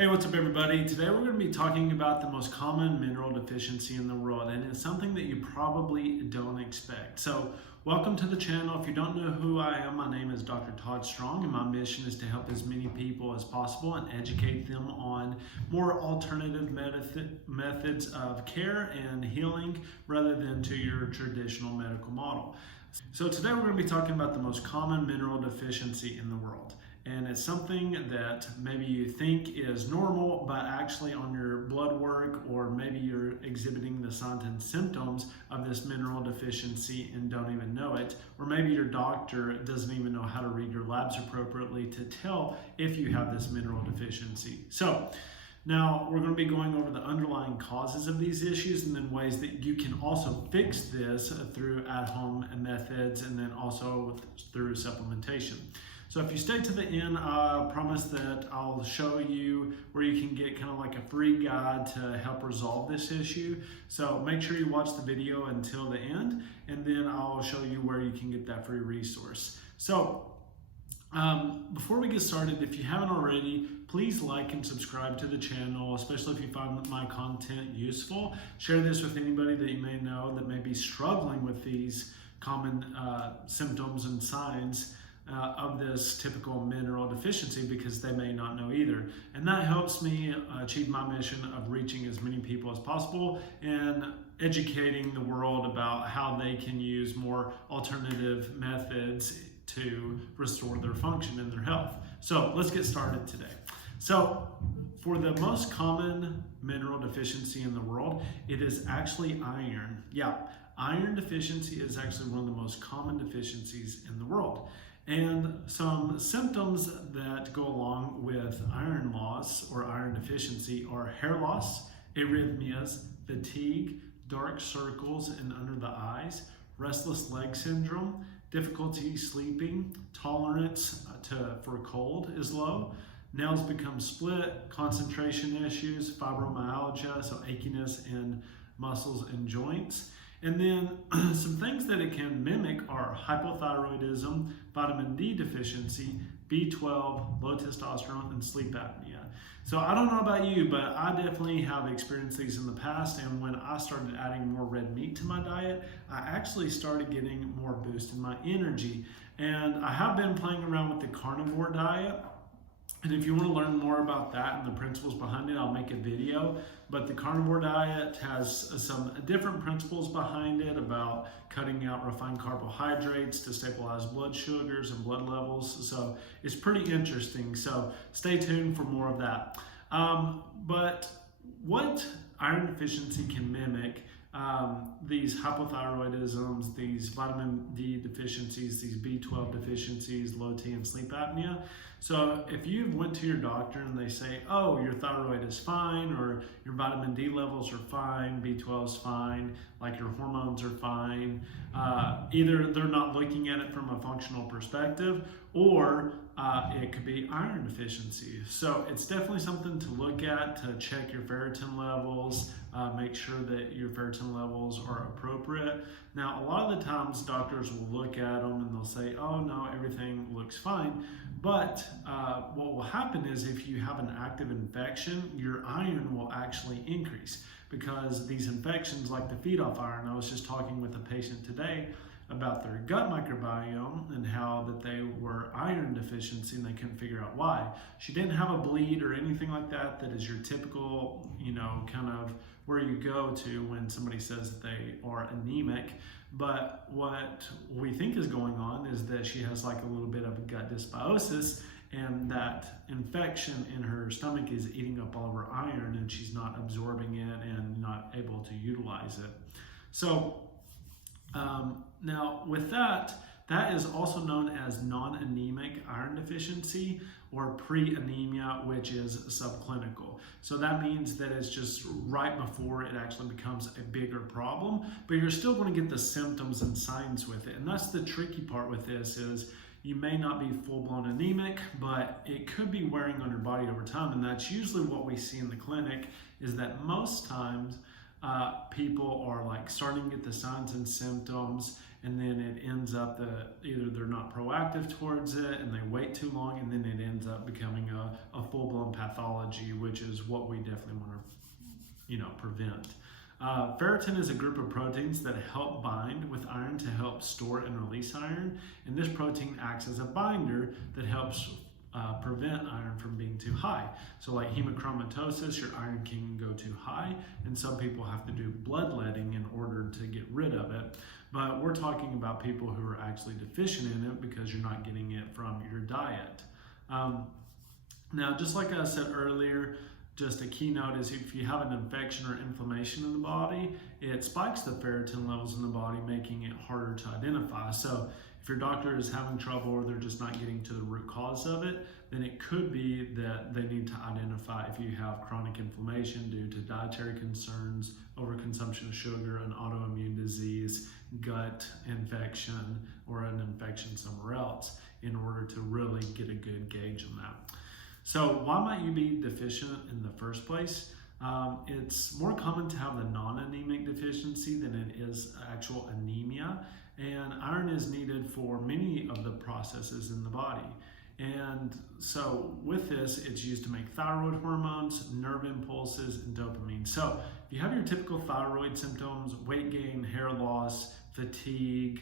Hey, what's up everybody? Today we're going to be talking about the most common mineral deficiency in the world, and it's something that you probably don't expect. So welcome to the channel. If you don't know who I am, my name is Dr. Todd Strong, and my mission is to help as many people as possible and educate them on more alternative methods of care and healing rather than to your traditional medical model. So today we're going to be talking about the most common mineral deficiency in the world. And it's something that maybe you think is normal, but actually on your blood work, or maybe you're exhibiting the signs and symptoms of this mineral deficiency and don't even know it, or maybe your doctor doesn't even know how to read your labs appropriately to tell if you have this mineral deficiency. So now we're going to be going over the underlying causes of these issues and then ways that you can also fix this through at-home methods and then also through supplementation. So if you stay to the end, I promise that I'll show you where you can get kind of like a free guide to help resolve this issue. So make sure you watch the video until the end, and then I'll show you where you can get that free resource. So before we get started, if you haven't already, please like and subscribe to the channel, especially if you find my content useful. Share this with anybody that you may know that may be struggling with these common symptoms and signs of this typical mineral deficiency, because they may not know either. And that helps me achieve my mission of reaching as many people as possible and educating the world about how they can use more alternative methods to restore their function and their health. So let's get started today. So for the most common mineral deficiency in the world, it is actually iron. Yeah, iron deficiency is actually one of the most common deficiencies in the world. And some symptoms that go along with iron loss or iron deficiency are hair loss, arrhythmias, fatigue, dark circles and under the eyes, restless leg syndrome, difficulty sleeping, tolerance for cold is low, nails become split, concentration issues, fibromyalgia, so achyness in muscles and joints. And then some things that it can mimic are hypothyroidism, vitamin D deficiency, B12, low testosterone, and sleep apnea. So I don't know about you, but I definitely have experienced these in the past. And when I started adding more red meat to my diet, I actually started getting more boost in my energy. And I have been playing around with the carnivore diet. And if you want to learn more about that and the principles behind it, I'll make a video. But the carnivore diet has some different principles behind it about cutting out refined carbohydrates to stabilize blood sugars and blood levels. So it's pretty interesting. So stay tuned for more of that. But what iron deficiency can mimic, these hypothyroidisms, these vitamin D deficiencies, these B12 deficiencies, low T and sleep apnea. So if you went to your doctor and they say, oh, your thyroid is fine, or your vitamin D levels are fine, B12 is fine, like your hormones are fine, either they're not looking at it from a functional perspective, or it could be iron deficiency. So it's definitely something to look at, to check your ferritin levels, make sure that your ferritin levels are appropriate. Now, a lot of the times doctors will look at them and they'll say, oh no, everything looks fine. But what will happen is if you have an active infection, your iron will actually increase, because these infections like to feed off iron. I was just talking with a patient today about their gut microbiome and how that they were iron deficiency and they couldn't figure out why. She didn't have a bleed or anything like that. That is your typical, kind of where you go to when somebody says that they are anemic. But what we think is going on is that she has like a little bit of a gut dysbiosis, and that infection in her stomach is eating up all of her iron, and she's not absorbing it and not able to utilize it. So now with that is also known as non-anemic iron deficiency, or pre-anemia, which is subclinical. So that means that it's just right before it actually becomes a bigger problem, but you're still going to get the symptoms and signs with it. And that's the tricky part with this, is you may not be full-blown anemic, but it could be wearing on your body over time. And that's usually what we see in the clinic, is that most times people are like starting to get the signs and symptoms, and then it ends up that either they're not proactive towards it and they wait too long, and then it ends up becoming a full-blown pathology, which is what we definitely want to prevent. Ferritin is a group of proteins that help bind with iron to help store and release iron, and this protein acts as a binder that helps prevent iron from being too high. So like hemochromatosis, your iron can go too high, and some people have to do bloodletting in order to get rid of it. But we're talking about people who are actually deficient in it because you're not getting it from your diet. Now, just like I said earlier, just a keynote is if you have an infection or inflammation in the body, it spikes the ferritin levels in the body, making it harder to identify. So if your doctor is having trouble or they're just not getting to the root cause of it, then it could be that they need to identify if you have chronic inflammation due to dietary concerns, overconsumption of sugar, an autoimmune disease, gut infection, or an infection somewhere else, in order to really get a good gauge on that. So why might you be deficient in the first place? It's more common to have the non-anemic deficiency than it is actual anemia, and iron is needed for many of the processes in the body. And so with this, it's used to make thyroid hormones, nerve impulses, and dopamine. So if you have your typical thyroid symptoms, weight gain, hair loss, fatigue,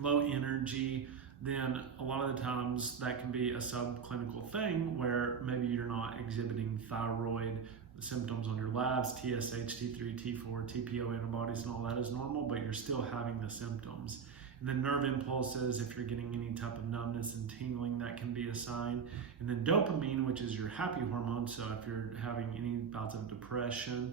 low energy, then a lot of the times that can be a subclinical thing where maybe you're not exhibiting thyroid symptoms on your labs, TSH, T3, T4, TPO antibodies and all that is normal, but you're still having the symptoms. And then nerve impulses, if you're getting any type of numbness and tingling, that can be a sign. And then dopamine, which is your happy hormone, so if you're having any bouts of depression,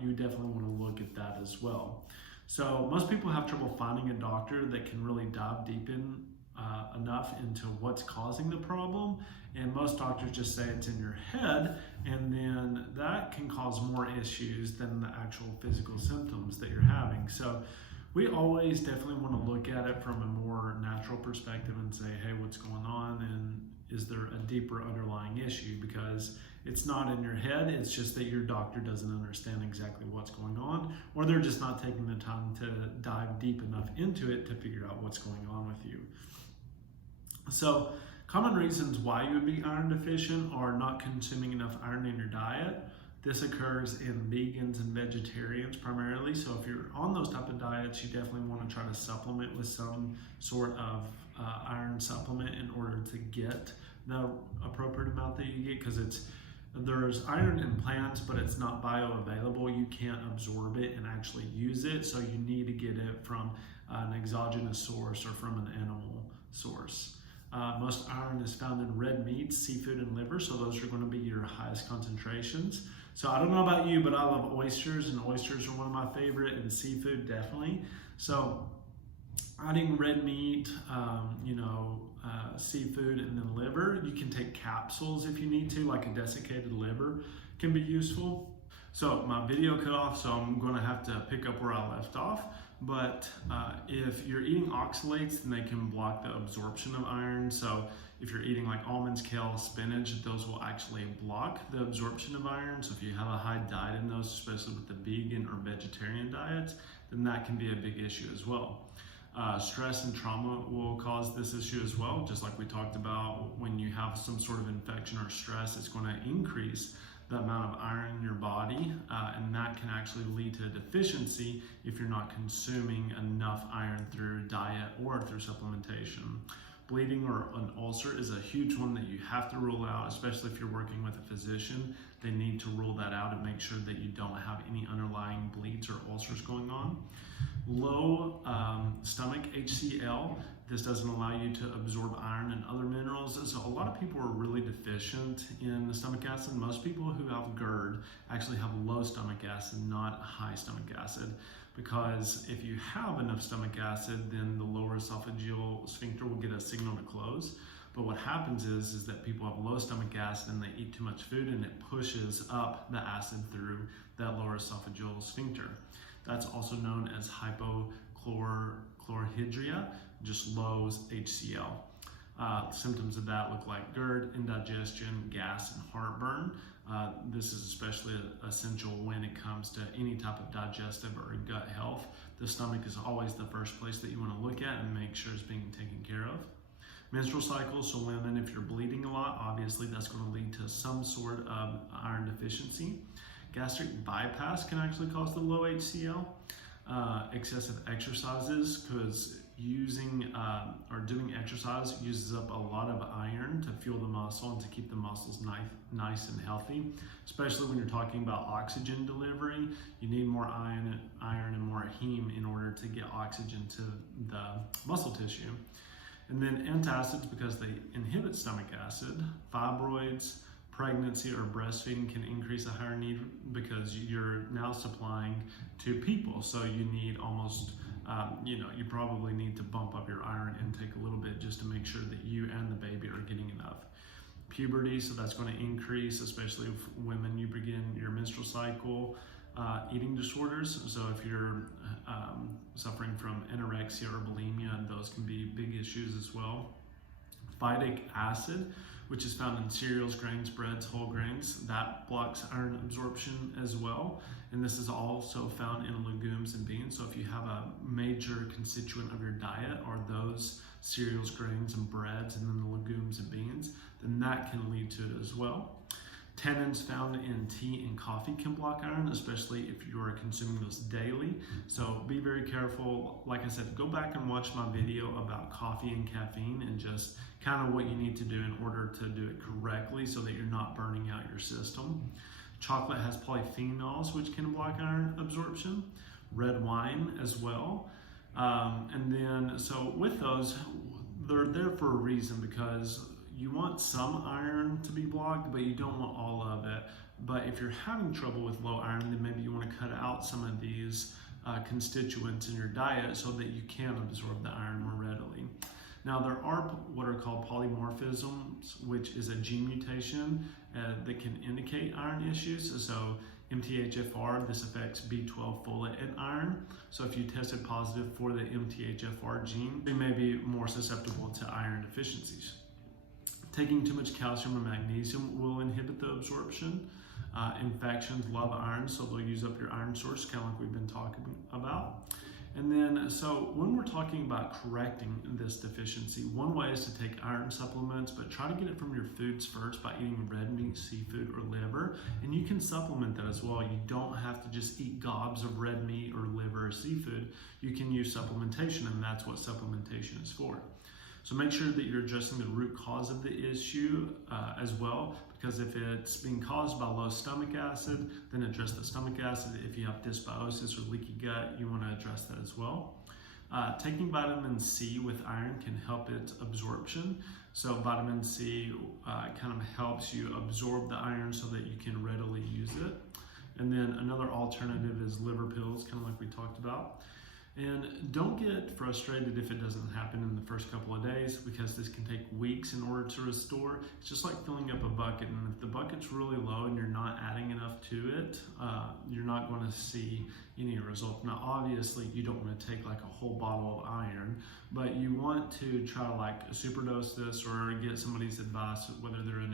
you definitely want to look at that as well. So most people have trouble finding a doctor that can really dive deep in enough into what's causing the problem, and most doctors just say it's in your head, and then that can cause more issues than the actual physical symptoms that you're having. So we always definitely want to look at it from a more natural perspective and say, hey, what's going on, and is there a deeper underlying issue? Because it's not in your head, it's just that your doctor doesn't understand exactly what's going on, or they're just not taking the time to dive deep enough into it to figure out what's going on with you. So common reasons why you would be iron deficient are not consuming enough iron in your diet. This occurs in vegans and vegetarians primarily. So if you're on those type of diets, you definitely want to try to supplement with some sort of iron supplement in order to get the appropriate amount that you get, because there's iron in plants, but it's not bioavailable. You can't absorb it and actually use it. So you need to get it from an exogenous source or from an animal source. Most iron is found in red meats, seafood, and liver, so those are going to be your highest concentrations. So I don't know about you, but I love oysters, and oysters are one of my favorite, and seafood definitely. So adding red meat, seafood, and then liver. You can take capsules if you need to, like a desiccated liver can be useful. So my video cut off, so I'm going to have to pick up where I left off. But if you're eating oxalates, then they can block the absorption of iron. So if you're eating like almonds, kale, spinach, those will actually block the absorption of iron. So if you have a high diet in those, especially with the vegan or vegetarian diets, then that can be a big issue as well. Stress and trauma will cause this issue as well. Just like we talked about, when you have some sort of infection or stress, it's going to increase the amount of iron in your body, and that can actually lead to a deficiency if you're not consuming enough iron through diet or through supplementation. Bleeding or an ulcer is a huge one that you have to rule out, especially if you're working with a physician. They need to rule that out and make sure that you don't have any underlying bleeds or ulcers going on. Low stomach HCl, this doesn't allow you to absorb iron and other minerals. So a lot of people are really deficient in the stomach acid. Most people who have GERD actually have low stomach acid, not high stomach acid. Because if you have enough stomach acid, then the lower esophageal sphincter will get a signal to close. But what happens is that people have low stomach acid and they eat too much food, and it pushes up the acid through that lower esophageal sphincter. That's also known as hypochlorhydria, just low HCl. Symptoms of that look like GERD, indigestion, gas, and heartburn. This is especially essential when it comes to any type of digestive or gut health. The stomach is always the first place that you want to look at and make sure it's being taken care of. Menstrual cycles, so women, if you're bleeding a lot, obviously that's going to lead to some sort of iron deficiency. Gastric bypass can actually cause the low HCl. Excessive exercises, because using or doing exercise uses up a lot of iron to fuel the muscle and to keep the muscles nice and healthy, especially when you're talking about oxygen delivery. You need more iron and more heme in order to get oxygen to the muscle tissue. And then antacids, because they inhibit stomach acid. Fibroids, pregnancy or breastfeeding can increase a higher need because you're now supplying to people. So you need almost, you probably need to bump up your iron intake a little bit just to make sure that you and the baby are getting enough. Puberty, so that's going to increase, especially if women, you begin your menstrual cycle. Eating disorders, so if you're suffering from anorexia or bulimia, those can be big issues as well. Phytic acid, which is found in cereals, grains, breads, whole grains, that blocks iron absorption as well. And this is also found in legumes and beans. So if you have a major constituent of your diet are those cereals, grains, and breads, and then the legumes and beans, then that can lead to it as well. Tannins found in tea and coffee can block iron, especially if you are consuming those daily. So be very careful. Like I said, go back and watch my video about coffee and caffeine and just kind of what you need to do in order to do it correctly so that you're not burning out your system. Chocolate has polyphenols, which can block iron absorption. Red wine as well. And then, so with those, they're there for a reason, because you want some iron to be blocked, but you don't want all of it. But if you're having trouble with low iron, then maybe you want to cut out some of these constituents in your diet so that you can absorb the iron more readily. Now, there are what are called polymorphisms, which is a gene mutation that can indicate iron issues. So MTHFR, this affects B12, folate, and iron. So if you tested positive for the MTHFR gene, you may be more susceptible to iron deficiencies. Taking too much calcium or magnesium will inhibit the absorption. Infections love iron, so they'll use up your iron source, kind of like we've been talking about. And then, so when we're talking about correcting this deficiency, one way is to take iron supplements, but try to get it from your foods first by eating red meat, seafood, or liver. And you can supplement that as well. You don't have to just eat gobs of red meat or liver or seafood. You can use supplementation, and that's what supplementation is for. So make sure that you're addressing the root cause of the issue as well, because if it's being caused by low stomach acid, then address the stomach acid. If you have dysbiosis or leaky gut, you want to address that as well. Taking vitamin C with iron can help its absorption. So vitamin C kind of helps you absorb the iron so that you can readily use it. And then another alternative is liver pills, kind of like we talked about. And don't get frustrated if it doesn't happen in the first couple of days, because this can take weeks in order to restore. It's just like filling up a bucket, and if the bucket's really low and you're not adding enough to it, you're not going to see any result. Now, obviously, you don't want to take like a whole bottle of iron, but you want to try to like superdose this or get somebody's advice, whether they're a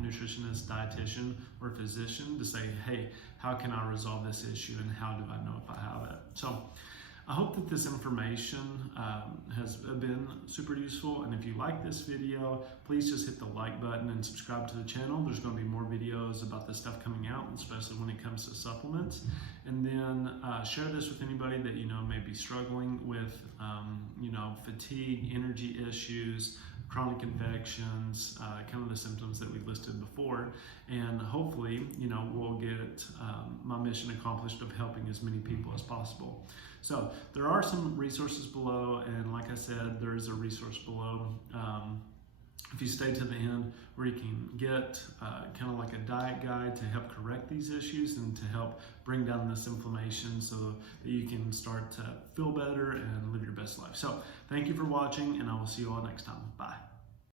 nutritionist, dietitian, or physician, to say, hey, how can I resolve this issue and how do I know if I have it? So I hope that this information has been super useful, and if you like this video, please just hit the like button and subscribe to the channel. There's going to be more videos about this stuff coming out, especially when it comes to supplements. And then share this with anybody that you know may be struggling with fatigue, energy issues, chronic infections, kind of the symptoms that we listed before, and hopefully, we'll get my mission accomplished of helping as many people as possible. So there are some resources below, and like I said, there is a resource below. If you stay to the end, where you can get kind of like a diet guide to help correct these issues and to help bring down this inflammation so that you can start to feel better and live your best life. So thank you for watching, and I will see you all next time. Bye.